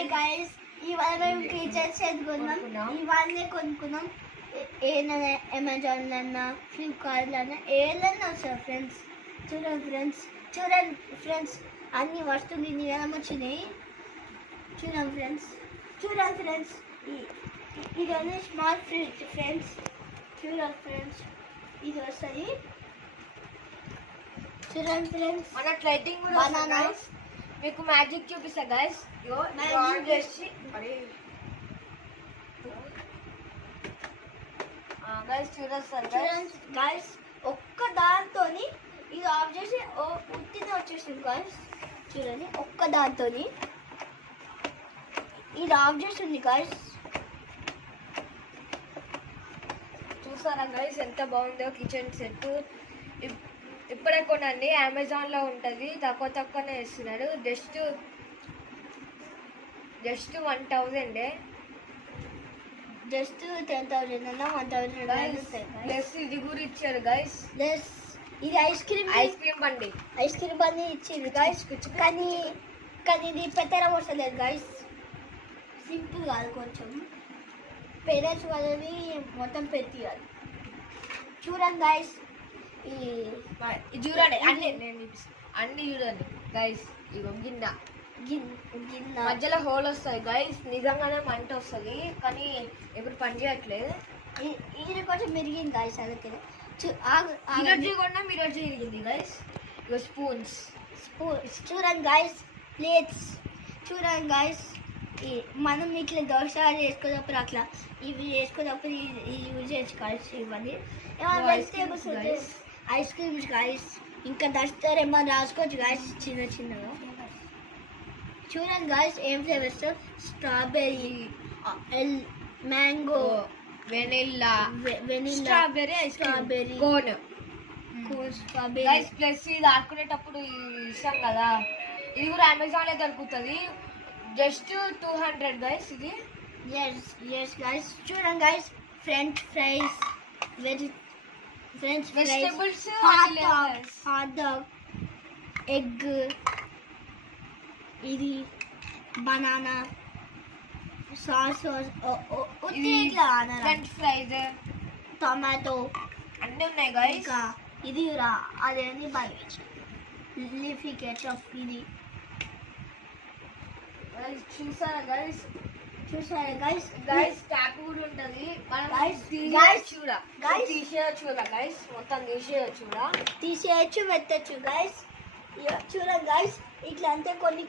Hi guys, ఇవాళ మేము teachers ఇవాళనే కొనుక్కున్నాం. ఏదైనా అమెజాన్ అన్నా ఫ్లిప్కార్ట్ అన్నా ఏదైనా వస్తుంది ఫ్రెండ్స్. చూడండి ఫ్రెండ్స్ అన్ని వస్తువులు ఇన్ని వేలం వచ్చినాయి. చూడండి ఫ్రెండ్స్ ఇది అన్ని స్మాల్ ఫ్రిడ్జ్ ఫ్రెండ్స్. చూడండి ఫ్రెండ్స్ ఇది వస్తుంది. చూడండి ఫ్రెండ్స్ మన లైటింగ్ కూడా బనానాస్ మీకు మ్యాజిక్ చూపిస్తా గైస్. చూడండి గైస్ ఒక్క దాంతో ఇది ఆఫ్ చేసి ఉత్తినే వచ్చేసింది గైస్. చూడండి ఒక్క దాంతో ఇది ఆఫ్ చేసింది గైస్. చూసారా గైస్ ఎంత బాగుందో కిచెన్ సెట్. ఇప్పుడే కొనండి, అమెజాన్లో ఉంటుంది, తక్కువనే ఇస్తున్నాడు. జస్ట్ 1000 జస్ట్ 10,000 అన్న 1,000 ప్లస్ ఇది కూడా ఇచ్చారు గైస్. ప్లస్ ఇది ఐస్ క్రీమ్ బండి ఇచ్చింది గైస్. కానీ ఇది పెద్దగా వస్తలేదు గైస్. సింపుల్ కాదు, కొంచెం పేరెంట్స్ వాళ్ళని మొత్తం పెట్టియాలి. చూడండి గైస్ చూడండి అన్ని చూడండి గైస్. ఇగో గిన్నె మధ్యలో హోల్ వస్తుంది గైస్. నిజంగానే మంట వస్తుంది, కానీ ఎప్పుడు పని చేయట్లేదు. ఇది కొంచెం మెరిగింది గైస్. అందుకే మీరు ఇరిగింది గైస్. ఇగో స్పూన్స్ చూడండి గైస్. ప్లేట్స్ చూడండి గైస్. మనం ఇట్లా దోశ చేసుకున్నప్పుడు అట్లా ఇవి చేసుకున్నప్పుడు ఇది యూజ్ చేసుకోవచ్చు. ఇవన్నీ వెజిటేబుల్స్ ఐస్ క్రీమ్స్ గైస్. ఇంకా డస్టర్ ఏమన్నా రాసుకోవచ్చు గైస్ చిన్నగా. చూడండి గైస్ ఏం flavours: strawberry, mango, vanilla, strawberry, cone strawberry. Plus ఇది ఆడుకునేటప్పుడు ఇష్టం కదా, ఇది కూడా అమెజాన్లో దొరుకుతుంది. జస్ట్ 200 గైస్ ఇది. Yes guys. చూడండి guys french fries, vegetables, hot dog, egg, ఇది banana sauce, french fries, tomato అన్నీ ఉన్నాయి గైస్. ఇంకా ఇది అదేంటి లీఫీ కేచప్. ఇది చూసారా గైస్ ట్యాప్ కూడా ఉంటుంది. మొత్తం తీసేయచ్చు పెట్టచ్చు గైస్. చూడండి గైస్ ఇట్లా అంతే కొన్ని